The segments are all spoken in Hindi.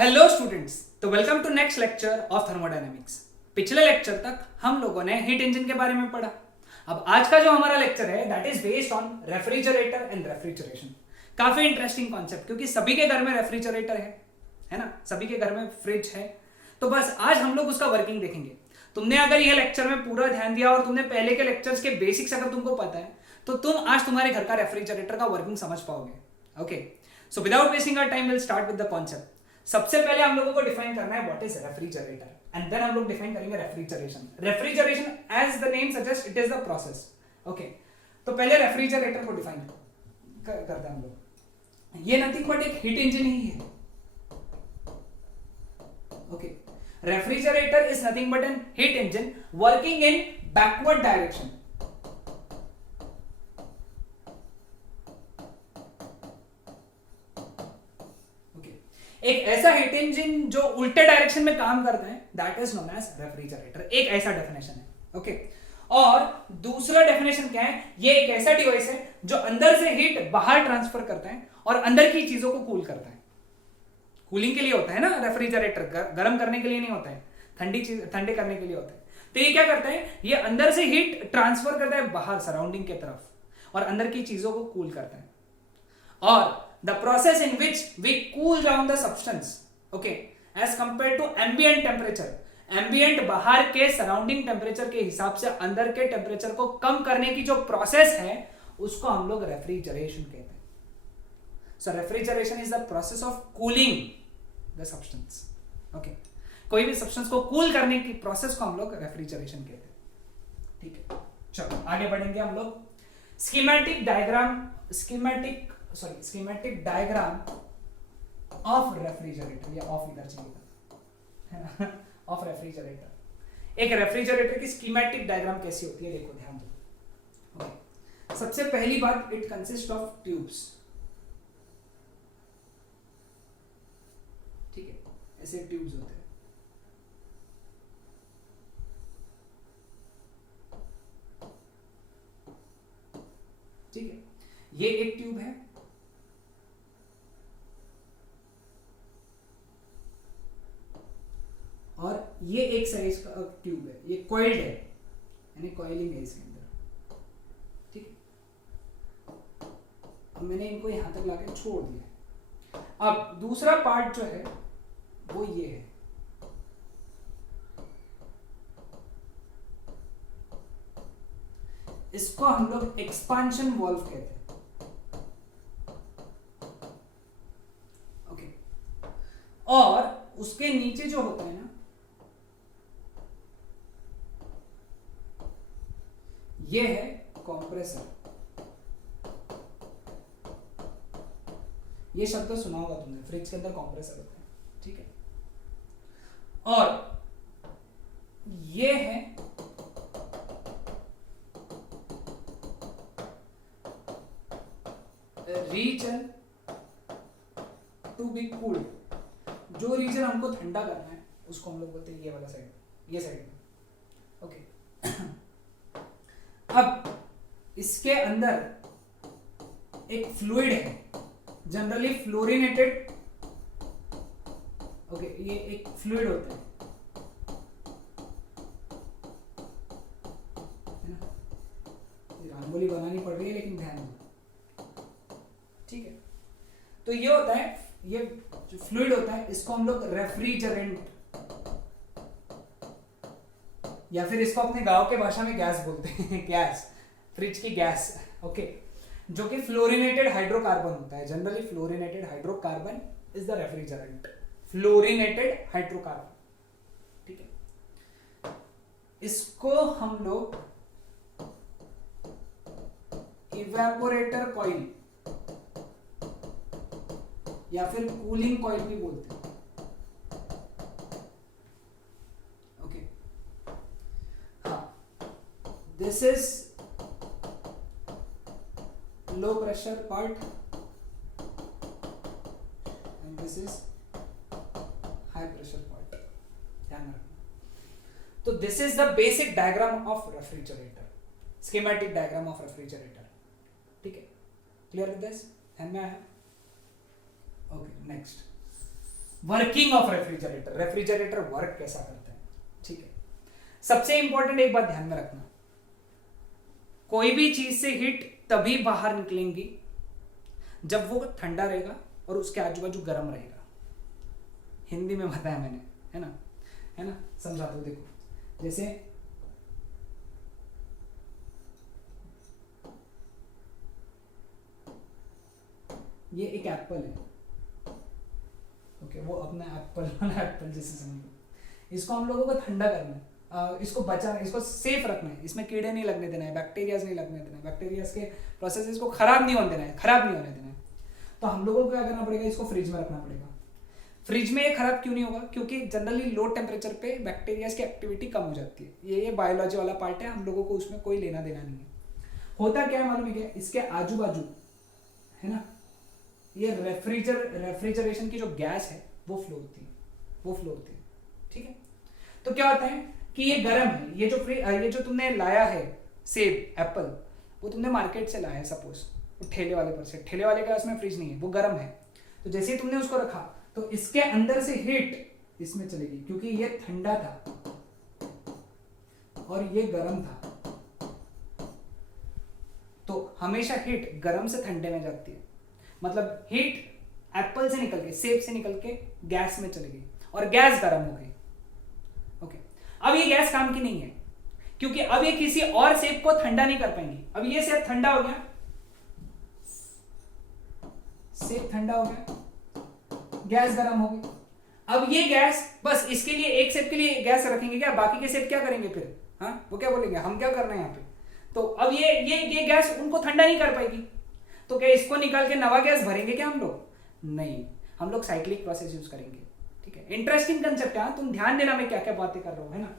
हेलो स्टूडेंट्स, तो welcome to next lecture of thermodynamics. पिछले लेक्चर तक हम लोगों ने हीट इंजन के बारे में पढ़ा। अब आज का जो हमारा लेक्चर है that is based on refrigerator and refrigeration. काफी इंटरेस्टिंग कॉन्सेप्ट, क्योंकि सभी के घर में रेफ्रिजरेटर है ना, सभी के घर में फ्रिज है। तो बस आज हम लोग उसका वर्किंग देखेंगे। तुमने अगर ये लेक्चर में पूरा ध्यान दिया और तुमने पहले के लेक्चर्स के बेसिक्स अगर तुमको पता है तो तुम आज तुम्हारे घर का रेफ्रिजरेटर का वर्किंग समझ पाओगे। Okay, so without wasting our time will start with the concept. सबसे पहले हम लोगों को डिफाइन करना है what is refrigerator and then हम लोग डिफाइन करेंगे refrigeration. Refrigeration as the name suggest it is the process. Okay, तो पहले रेफ्रिजरेटर को डिफाइन करते हैं हम लोग। ये नथिंग बट एक हीट इंजन ही है। Okay, refrigerator is nothing but an heat engine working in backward direction. एक ऐसा हीट इंजन जो उल्टे डायरेक्शन में काम करता है that is known as refrigerator. एक ऐसा डेफिनेशन है। ओके, और दूसरा डेफिनेशन क्या है? ये एक ऐसा डिवाइस है जो अंदर से हीट बाहर ट्रांसफर करता है और अंदर की चीजों को कूल करता है। कूलिंग के लिए होता है ना रेफ्रिजरेटर, गर्म करने के लिए नहीं होता है, ठंडे करने के लिए होता है। तो ये क्या करता है? ये अंदर से हीट ट्रांसफर करता है बाहर सराउंडिंग के तरफ और अंदर की चीजों को कूल करता है। और the process in which we cool down the substance, okay, as compared to ambient temperature, ambient बाहर के सराउंडिंग टेम्परेचर के हिसाब से अंदर के टेम्परेचर को कम करने की जो प्रोसेस है उसको हम लोग रेफ्रिजरेशन कहते हैं। So refrigeration is the process of cooling the substance. Okay, कोई भी सब्सटेंस को कूल करने की प्रोसेस को हम लोग रेफ्रिजरेशन कहते हैं। ठीक है, चलो आगे बढ़ेंगे हम लोग। स्कीमेटिक डायग्राम ऑफ रेफ्रिजरेटर, या ऑफ इधर चाहिए है ना, ऑफ रेफ्रिजरेटर। एक रेफ्रिजरेटर की स्कीमेटिक डायग्राम कैसी होती है देखो, ध्यान दो। ओके, सबसे पहली बात, इट कंसिस्ट ऑफ ट्यूब्स। ठीक है, ऐसे ट्यूब्स होते हैं। ठीक है, ये एक ट्यूब है, और ये एक साइज का ट्यूब है, ये कॉइल्ड है, यानी कॉइलिंग है इसके अंदर। ठीक है, अब मैंने इनको यहां तक लाके छोड़ दिया। अब दूसरा पार्ट जो है वो ये है। इसको हम लोग एक्सपांशन वाल्व कहते हैं। ओके, और उसके नीचे जो होता है ना, ये है कंप्रेसर। ये शब्द तो सुना होगा तुमने, फ्रिज के अंदर कंप्रेसर होता है। ठीक है, और ये है रीजन टू बी कूल्ड। जो रीजन हमको ठंडा करना है उसको हम लोग बोलते हैं ये वाला साइड, ये साइड। ओके, अब इसके अंदर एक फ्लूइड है, जनरली फ्लोरिनेटेड। ओके, ये एक फ्लूइड होता है ना। रंगोली बनानी पड़ रही है लेकिन ध्यान दो। ठीक है, तो ये होता है, ये जो फ्लूइड होता है इसको हम लोग रेफ्रिजरेंट, या फिर इसको अपने गांव के भाषा में गैस बोलते हैं। गैस, फ्रिज की गैस। ओके, जो कि फ्लोरिनेटेड हाइड्रोकार्बन होता है। Generally fluorinated hydrocarbon is the refrigerant. Fluorinated hydrocarbon. ठीक है, इसको हम लोग इवेपोरेटर कॉइल या फिर कूलिंग कॉइल भी बोलते हैं। ओके, हाँ, this is low pressure part and this is high pressure part. ध्यान रखना। तो this is the basic diagram of refrigerator, schematic diagram of refrigerator. ठीक है, क्लियर विद दिस? ध्यान में आया? Okay, next. Working of refrigerator, refrigerator work कैसा करता है, ठीक है। सबसे इंपॉर्टेंट एक बात ध्यान में रखना, कोई भी चीज से हीट तभी बाहर निकलेंगी जब वो ठंडा रहेगा और उसके आजू बाजू गर्म रहेगा। हिंदी में बताया मैंने, है ना, है ना, समझाता हूं। देखो जैसे ये एक एप्पल है, ओके, वो अपना एप्पल वाला एप्पल जैसे समझ लो। इसको हम लोगों को ठंडा करना है, इसको बचाना, इसको सेफ रखना है, इसमें कीड़े नहीं लगने देना है, बैक्टीरियाज नहीं लगने देना है, बैक्टीरियाज के प्रोसेसेस को खराब नहीं होने देना है, खराब नहीं होने देना है। तो हम लोगों को क्या करना पड़ेगा, इसको फ्रिज में रखना पड़ेगा। फ्रिज में ये खराब क्यों नहीं होगा, क्योंकि जनरली लो टेम्परेचर पे बैक्टीरियाज की एक्टिविटी कम हो जाती है। ये बायोलॉजी वाला पार्ट है, हम लोगों को उसमें कोई लेना देना नहीं है। होता क्या है मालूम है क्या, इसके आजू बाजू, है ना, ये रेफ्रिजरेशन की जो गैस है वो फ्लो होती है, ठीक है। तो क्या होता है कि ये गर्म है, ये जो तुमने लाया है सेब एप्पल, वो तुमने मार्केट से लाया है सपोज, ठेले वाले पर से, ठेले वाले का उसमें फ्रिज नहीं है, वो गर्म है। तो जैसे ही तुमने उसको रखा तो इसके अंदर से हीट इसमें चलेगी, क्योंकि ये ठंडा था और ये गर्म था। तो हमेशा हीट गर्म से ठंडे में जाती है, मतलब हीट एप्पल से निकल के, सेब से निकल के गैस में चलेगी और गैस गर्म हो गई, ओके। अब ये गैस काम की नहीं है, क्योंकि अब ये किसी और सेब को ठंडा नहीं कर पाएंगी। अब ये सेब ठंडा हो गया, सेब ठंडा हो गया, गैस गर्म हो गई। अब ये गैस बस इसके लिए, एक सेब के लिए गैस रखेंगे क्या, बाकी के सेब क्या करेंगे फिर, हाँ, वो क्या बोलेंगे, हम क्या कर रहे हैं यहाँ पे। तो अब ये गैस उनको ठंडा नहीं कर पाएगी, तो क्या इसको निकाल के नवा गैस भरेंगे क्या हम लोग, नहीं, हम लोग साइक्लिक प्रोसेस यूज करेंगे, ठीक है। इंटरेस्टिंग कंसेप्ट है, तुम ध्यान देना मैं क्या क्या बातें कर रहा हूं, है ना।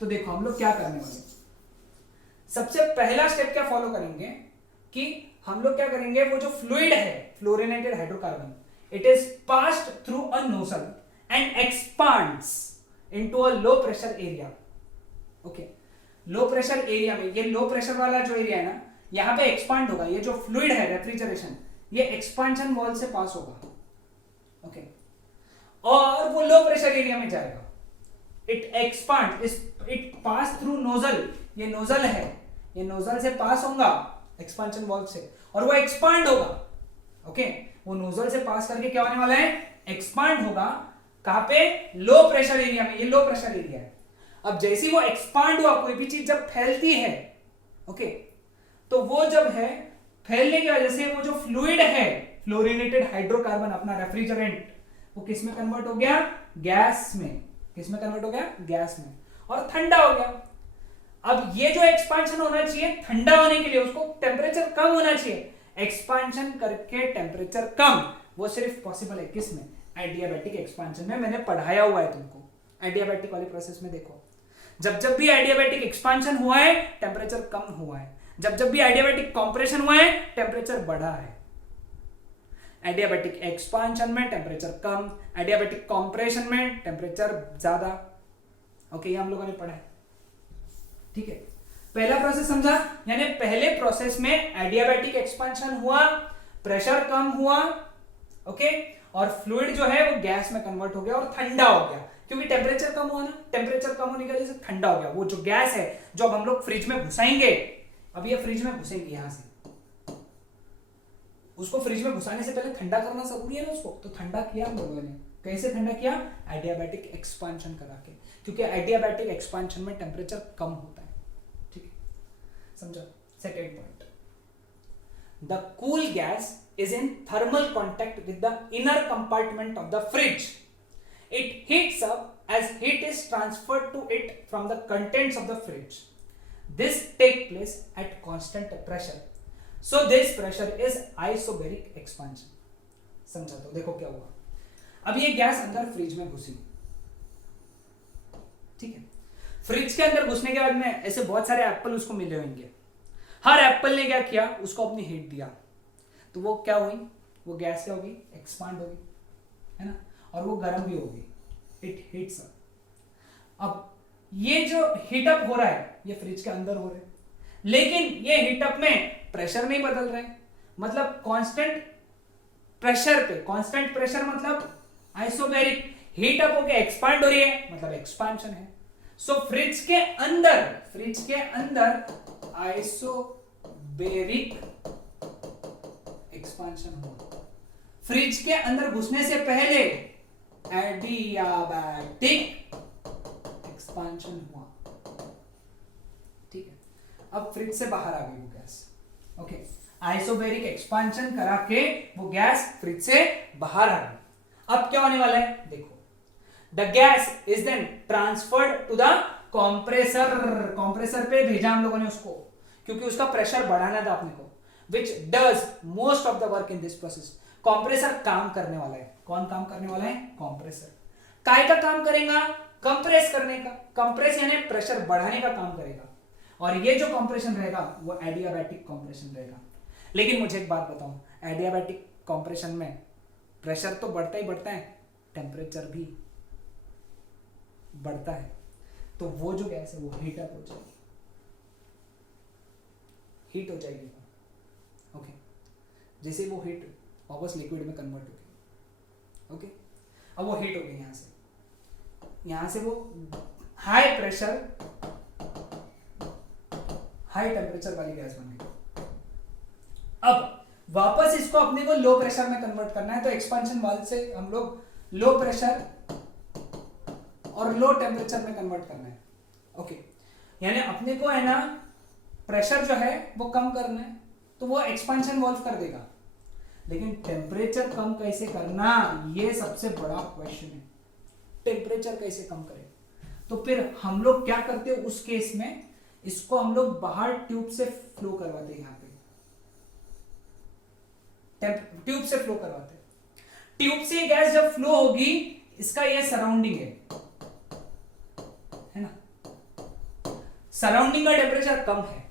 तो देखो हम लोग क्या करने वाले, सबसे पहला स्टेप क्या फॉलो करेंगे कि हम लोग क्या करेंगे, वो जो फ्लूइड है, fluorinated hydrocarbon, it is passed through a nozzle and expands into a low pressure area, okay. Low pressure area में, ये लो प्रेशर वाला जो एरिया है ना, यहां पे एक्सपांड होगा, ये जो फ्लूइड है रेफ्रिजरेशन, ये एक्सपांशन वॉल से पास होगा, ओके, और वो लो प्रेशर एरिया में जाएगा। It expand, it pass through nozzle, ये नोजल है, ये नोजल से पास होगा एक्सपांशन वॉल से, और वो एक्सपांड होगा, ओके। वो नोजल से पास करके क्या होने वाला है, एक्सपांड होगा, कहां पे, लो प्रेशर एरिया में, ये लो प्रेशर एरिया है। अब जैसे वो एक्सपांड हुआ, कोई भी चीज जब फैलती है, ओके, तो वो जब है फैलने की वजह से वो जो फ्लूइड है, फ्लोरिनेटेड हाइड्रोकार्बन अपना रेफ्रिजरेंट, वो किस में कन्वर्ट हो गया, गैस में। किस में कन्वर्ट हो गया, गैस में, और ठंडा हो गया। अब ये जो एक्सपांशन होना चाहिए ठंडा होने के लिए, उसको टेम्परेचर कम होना चाहिए, एक्सपांशन करके टेम्परेचर कम, वो सिर्फ पॉसिबल है किस में, एडियाबैटिक एक्सपांशन में। मैंने पढ़ाया हुआ है तुमको, एडियाबैटिक वाली प्रोसेस में देखो, जब भी एडियाबैटिक एक्सपांशन हुआ है टेम्परेचर कम हुआ है, जब भी एडियाबैटिक कंप्रेशन हुआ है टेम्परेचर बढ़ा है। एडियाबैटिक एक्सपांशन में टेम्परेचर कम, एडियाबैटिक कंप्रेशन में टेम्परेचर ज्यादा, ओके, ये हम लोगों ने पढ़ा है, ठीक है। पहला प्रोसेस समझा, यानी पहले प्रोसेस में एडियाबैटिक एक्सपांशन हुआ, प्रेशर कम हुआ, ओके, और फ्लूइड जो है वो गैस में कन्वर्ट हो गया और ठंडा हो गया, क्योंकि टेम्परेचर कम हुआ ना, टेम्परेचर कम होने की वजह से ठंडा हो गया। वो जो गैस है जो अब हम लोग फ्रिज में घुसाएंगे, अब ये फ्रिज में घुसेंगे यहां से, उसको फ्रिज में घुसाने से पहले ठंडा करना जरूरी है ना उसको, तो ठंडा किया हम लोगों ने, कैसे ठंडा किया, एडियाबैटिक एक्सपांशन करा के, क्योंकि एडियाबैटिक एक्सपांशन में टेम्परेचर कम होता है, ठीक है, समझो। Second point, the cool gas is in thermal contact with the inner compartment of the fridge. It heats up as heat is transferred to it from the contents of the fridge. This takes place at constant pressure. So this pressure is isobaric expansion. समझा तो देखो क्या हुआ, अब ये गैस अंदर फ्रिज में घुसी, ठीक है। फ्रिज के अंदर घुसने के बाद में ऐसे बहुत सारे एप्पल उसको मिले होंगे, हर एप्पल ने क्या किया, उसको अपनी हीट दिया, तो वो क्या हुई, वो गैस क्या होगी, एक्सपांड होगी, है ना, और वो गर्म भी होगी, इट हीट्स अप। अब ये जो हीटअप हो रहा है ये फ्रिज के अंदर हो रहा है, लेकिन ये हीटअप में प्रेशर नहीं बदल रहा है, मतलब कांस्टेंट प्रेशर पे, कांस्टेंट प्रेशर मतलब आइसोबैरिक हीट अप होके एक्सपांड हो रही है, मतलब एक्सपांशन है। सो फ्रिज के अंदर आइसोबैरिक एक्सपांशन हुआ। फ्रिज के अंदर घुसने से पहले एडियाबैटिक एक्सपांशन हुआ, ठीक है। अब फ्रिज से बाहर आ गई वो गैस, ओके। आइसोबैरिक एक्सपांशन करा के वो गैस फ्रिज से बाहर आ गई। अब क्या होने वाला है देखो, the gas is then transferred to the compressor पे भेजा हम लोगों ने उसको, क्योंकि उसका प्रेशर बढ़ाना था अपने को, which does most of the work in this process. Compressor काम करने वाला है, कौन काम करने वाला है? कंप्रेसर। काय का काम करेगा? कंप्रेस करने का। कंप्रेस यानी प्रेशर बढ़ाने का काम करेगा, और ये जो कंप्रेशन रहेगा वो एडियाबैटिक कंप्रेशन रहेगा। लेकिन मुझे एक बात बताऊं, एडियाबैटिक कंप्रेशन में प्रेशर तो बढ़ता ही बढ़ता है, टेम्परेचर भी बढ़ता है, तो वो जो गैस है वो हीट अप हो जाएगी, हीट हो जाएगी, ओके। जैसे वो हीट वापस लिक्विड में कन्वर्ट हो गई, ओके। अब वो हीट हो गई, यहां से वो हाई प्रेशर हाई टेम्परेचर वाली गैस बन गई। अब वापस इसको अपने को लो प्रेशर में कन्वर्ट करना है, तो एक्सपांशन वाल्व से हम लोग लो प्रेशर और लो टेम्परेचर में कन्वर्ट करना है, ओके। यानी अपने को है ना प्रेशर जो है वो कम करना है, तो वो एक्सपांशन वाल्व कर देगा। लेकिन टेम्परेचर कम कैसे करना, ये सबसे बड़ा क्वेश्चन है। टेम्परेचर कैसे कम करें? तो फिर हम लोग क्या करते हैं उस केस में, इसको हम लोग बाहर ट्यूब से फ्लो करवाते हैं, यहां पे ट्यूब से फ्लो करवाते हैं। ट्यूब से गैस जब फ्लो होगी, इसका ये सराउंडिंग है ना, सराउंडिंग का टेम्परेचर कम है,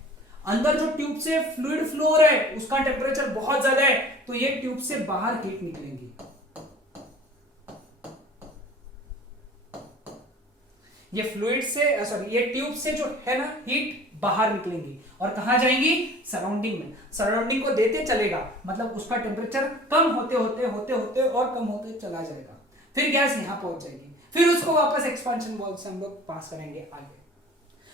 अंदर जो ट्यूब से फ्लूइड फ्लो हो रहा है उसका टेम्परेचर बहुत ज्यादा है, तो ये ट्यूब से बाहर हीट निकलेंगी। ये फ्लूइड से सॉरी ये ट्यूब से जो है ना हीट बाहर निकलेंगी और कहां जाएंगी? सराउंडिंग में। सराउंडिंग को देते चलेगा, मतलब उसका टेम्परेचर कम होते होते होते होते और कम होते चला जाएगा, फिर गैस यहां पहुंच जाएगी, फिर उसको वापस एक्सपांशन वाल्व से हम लोग पास करेंगे आगे।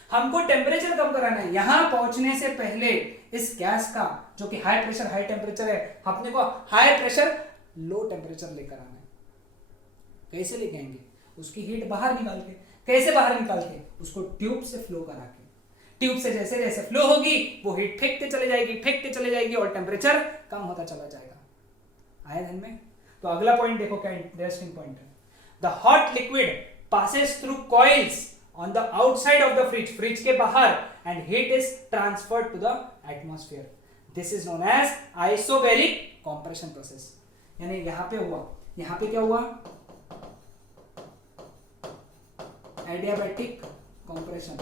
हमको टेम्परेचर कम कराना है, यहां पहुंचने से पहले इस गैस का जो कि हाई प्रेशर हाई टेम्परेचर है, अपने को हाई प्रेशर लो टेम्परेचर लेकर आना है। कैसे लेके आएंगे? उसकी हीट बाहर निकाल के। कैसे बाहर निकाल के? उसको ट्यूब से फ्लो करा के। ट्यूब से जैसे जैसे फ्लो होगी वो हीट फेंकते चले जाएगी और टेम्परेचर कम होता चला जाएगा। आया ध्यान में? तो अगला पॉइंट देखो क्या इंटरेस्टिंग पॉइंट है। The hot liquid passes through coils on the outside of the fridge, fridge के बाहर, and heat is transferred to the atmosphere. This is known as isobaric compression process. यानी यहां पे हुआ, यहां पे क्या हुआ? एडियाबैटिक कंप्रेशन,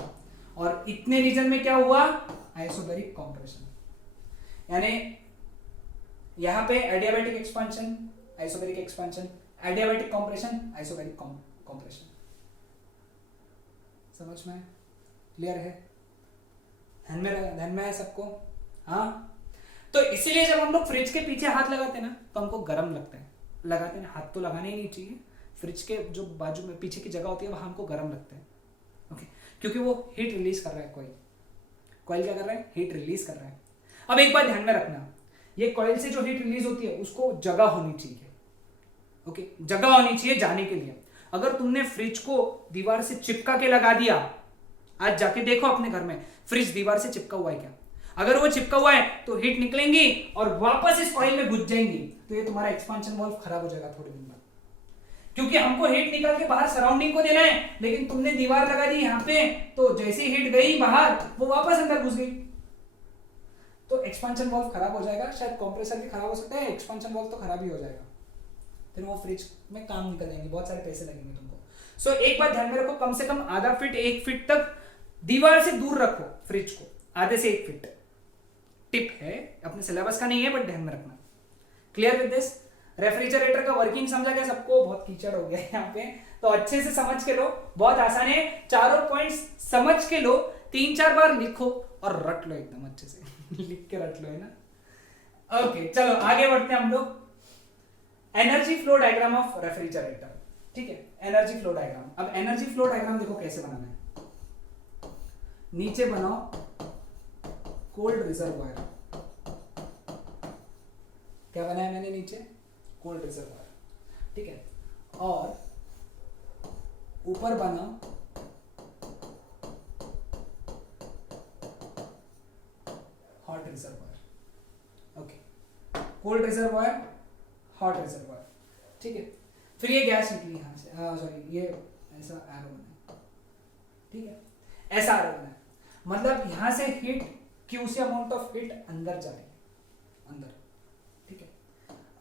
और इतने रीजन में क्या हुआ? Isobaric compression. यानी यहां पे adiabatic expansion, isobaric expansion, adiabatic compression, isobaric compression. समझ में? क्लियर है? ध्यान में है सबको? हाँ। तो इसीलिए जब हम लोग फ्रिज के पीछे हाथ लगाते हैं ना तो हमको गर्म लगता है। लगाते हैं, हाथ तो लगाने ही नहीं चाहिए, फ्रिज के जो बाजू में पीछे की जगह होती है वहां हमको गर्म लगता है, ओके, क्योंकि वो हीट रिलीज कर रहा है। कॉइल क्या कर रहा है? हीट रिलीज कर रहा है। अब एक बात ध्यान में रखना, ये कॉइल से जो हीट रिलीज होती है उसको जगह होनी चाहिए, ओके, जगह होनी चाहिए जाने के लिए। अगर तुमने फ्रिज को दीवार से चिपका के लगा दिया, आज जाके देखो अपने घर में फ्रिज दीवार से चिपका हुआ है क्या? अगर वो चिपका हुआ है तो हीट निकलेंगी और वापस इस कॉइल में घुस जाएंगी, तो ये तुम्हारा एक्सपांशन वाल्व खराब हो जाएगा थोड़े दिन बाद, क्योंकि हमको हीट निकाल के बाहर सराउंडिंग को देना है, लेकिन तुमने दीवार लगा दी यहाँ पे, तो जैसे हीट गई बाहर वो वापस अंदर घुस गई, तो एक्सपांशन वाल्व खराब हो जाएगा। शायद कंप्रेसर भी खराब हो सकता है, एक्सपांशन वाल्व तो खराब ही हो जाएगा, फिर वो फ्रिज में काम निकल जाएंगे, बहुत सारे पैसे लगेंगे तुमको। सो एक बात ध्यान में रखो, कम से कम आधा फीट 1 फीट तक दीवार से दूर रखो फ्रिज को, आधे से 1 फीट। टिप है, अपने सिलेबस का नहीं है, बट ध्यान में रखना। Clear with this? रेफ्रिजरेटर का वर्किंग समझा गया सबको? बहुत कीचड़ हो गया यहाँ पे, तो अच्छे से समझ के लो, बहुत आसान है। चारों पॉइंट्स समझ के लो, 3-4 बार लिखो और रट लो एकदम अच्छे से लिख के रट लो, है ना? ओके, चलो आगे बढ़ते हैं हम लोग। Energy flow diagram of refrigerator, ठीक है, एनर्जी फ्लो डायग्राम। अब एनर्जी फ्लो डायग्राम देखो कैसे बनाना है। नीचे बनाओ कोल्ड रिजर्वायर, क्या बनाया मैंने नीचे, कोल्ड रिजर्वायर, ठीक है, और ऊपर बनाओ hot reservoir. Okay, cold reservoir, hot reservoir, ठीक है। फिर ये गैस निकली यहां से, सॉरी, ये ऐसा एरो बना, ठीक है, ऐसा एरो बना, मतलब यहां से heat QC amount of heat अंदर जा रही है, अंदर, ठीक है।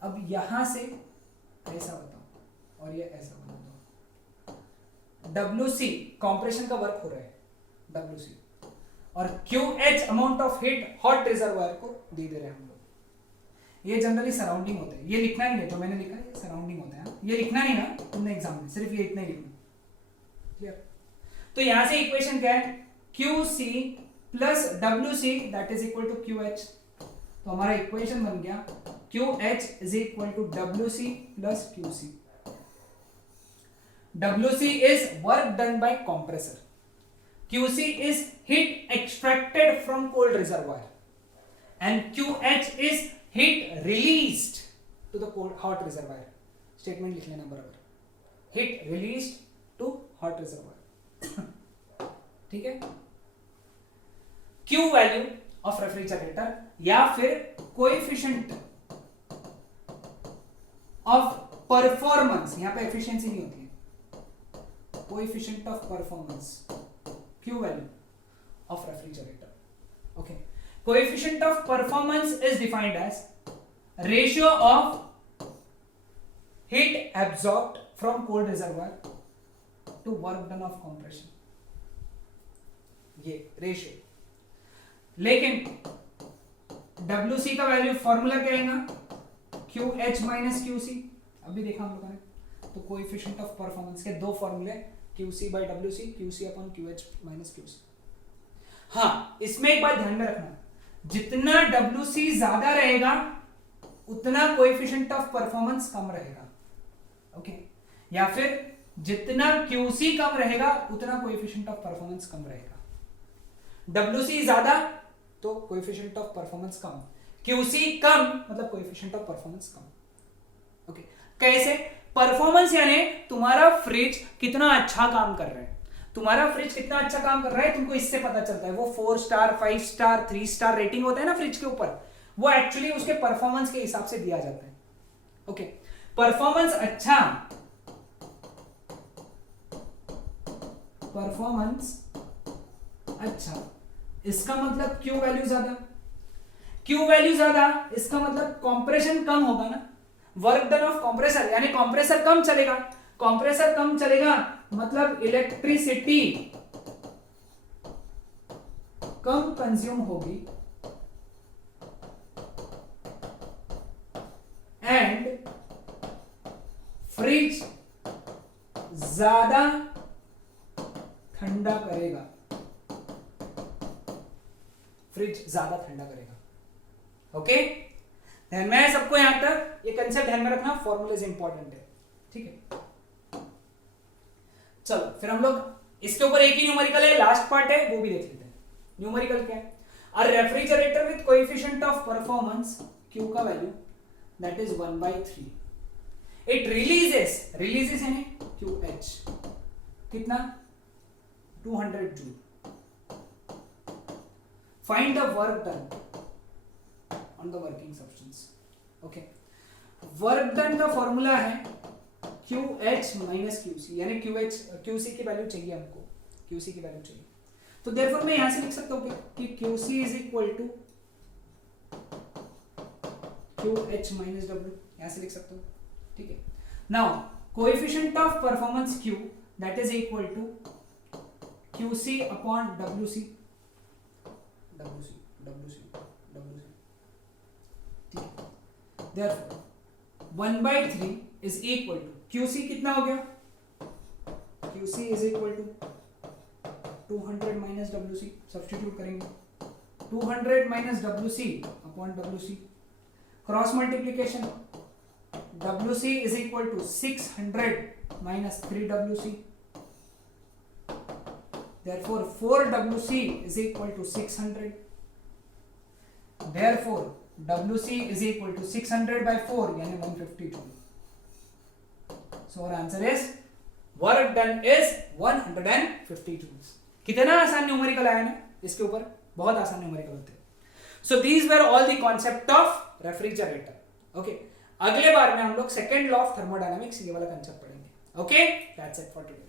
अब यहां से ऐसा बताओ और ये ऐसा बना दो। WC कंप्रेशन का वर्क हो रहा है, WC, और QH amount of heat hot reservoir को दे रहे हैं हम लोग। ये जनरली सराउंडिंग होते हैं, ये लिखना नहीं है जो मैंने लिखा है, ये सराउंडिंग होता है, ये लिखना नहीं ना तुमने एग्जाम में, सिर्फ ये इतना ही लिखना, क्लियर। तो यहां से इक्वेशन क्या है, QC plus WC that is equal to QH। तो हमारा इक्वेशन बन गया QH is equal to WC plus QC। WC is work done by compressor. QC is heat extracted from cold reservoir, and QH is heat released to the cold hot reservoir. Statement लिख लेना बराबर, heat released to hot reservoir, ठीक है। Q वैल्यू ऑफ रेफ्रिजरेटर या फिर कोएफिशिएंट ऑफ परफॉर्मेंस, यहां पे एफिशिएंसी नहीं होती है, coefficient of performance, Q value of refrigerator. Okay, coefficient of performance is defined as ratio of heat absorbed from cold reservoir to work done of compression, ये रेशियो। लेकिन WC का वैल्यू फॉर्मूला क्या है ना, QH माइनस QC, अभी देखा हम लोगों ने। तो कोएफिशिएंट ऑफ परफॉर्मेंस के दो फॉर्मूले, QC by WC, QC upon QH minus QC। हाँ, इसमें एक बात ध्यान में रखना, जितना WC ज्यादा रहेगा उतना कोएफिशिएंट ऑफ परफॉर्मेंस कम रहेगा, ओके, या फिर जितना QC कम रहेगा उतना कोएफिशिएंट ऑफ परफॉर्मेंस कम रहेगा। WC ज्यादा तो coefficient of performance come, QC कम मतलब coefficient of performance come. Okay, कैसे? परफॉर्मेंस यानी तुम्हारा फ्रिज कितना अच्छा काम कर रहा है, तुम्हारा फ्रिज कितना अच्छा काम कर रहा है तुमको इससे पता चलता है। वो 4 स्टार 5 स्टार 3 स्टार रेटिंग होता है ना फ्रिज के ऊपर, वो एक्चुअली उसके परफॉर्मेंस के हिसाब से दिया जाता है। ओके, परफॉर्मेंस अच्छा, परफॉर्मेंस अच्छा, इसका मतलब क्यू वैल्यू ज्यादा, क्यू वैल्यू ज्यादा इसका मतलब कंप्रेशन कम होगा ना, वर्क डन ऑफ कंप्रेसर, यानी कंप्रेसर कम चलेगा, कंप्रेसर कम चलेगा मतलब इलेक्ट्रिसिटी कम कंज्यूम होगी एंड फ्रिज ज्यादा ठंडा करेगा, फ्रिज ज्यादा ठंडा करेगा। ओके, ध्यान में है सबको? यहां तक ये कंसेप्ट ध्यान में रखना, फॉर्मूलेज इंपॉर्टेंट है, ठीक है। चलो फिर हम लोग इसके ऊपर एक ही न्यूमेरिकल है, लास्ट पार्ट है, वो भी देख लेते हैं। न्यूमेरिकल क्या है? अ refrigerator with coefficient of performance Q का value that is 1/3, it releases यानी QH कितना, 200 joule. Find the work done on the working substance. Okay, work done का फॉर्मूला है QH माइनस QC, यानी QC की वैल्यू चाहिए हमको, QC की वैल्यू चाहिए। तो देयरफॉर मैं यहां से लिख सकता हूं कि QC is equal to QH minus W, यहां से लिख सकता हूं, ठीक है। Now coefficient of performance Q that is equal to QC upon WC, ठीक है। Therefore 1/3 is equal to QC कितना हो गया, QC is equal to 200 minus WC, substitute करेंगे 200 minus WC upon WC, cross multiplication WC is equal to 600 minus 3WC. Therefore 4WC is equal to 600. Therefore WC is equal to 600 by 4 यानी 150 joule. So our answer is work done is 150 joules. कितना आसान न्यूमेरिकल आया ना इसके ऊपर, बहुत आसान न्यूमेरिकल होते हैं. So these were all the concept of refrigerator. Okay, अगले बार में हम लोग सेकेंड लॉ ऑफ थर्मोडायनामिक्स ये वाला कंसेप्ट पढ़ेंगे. Okay, that's it for today.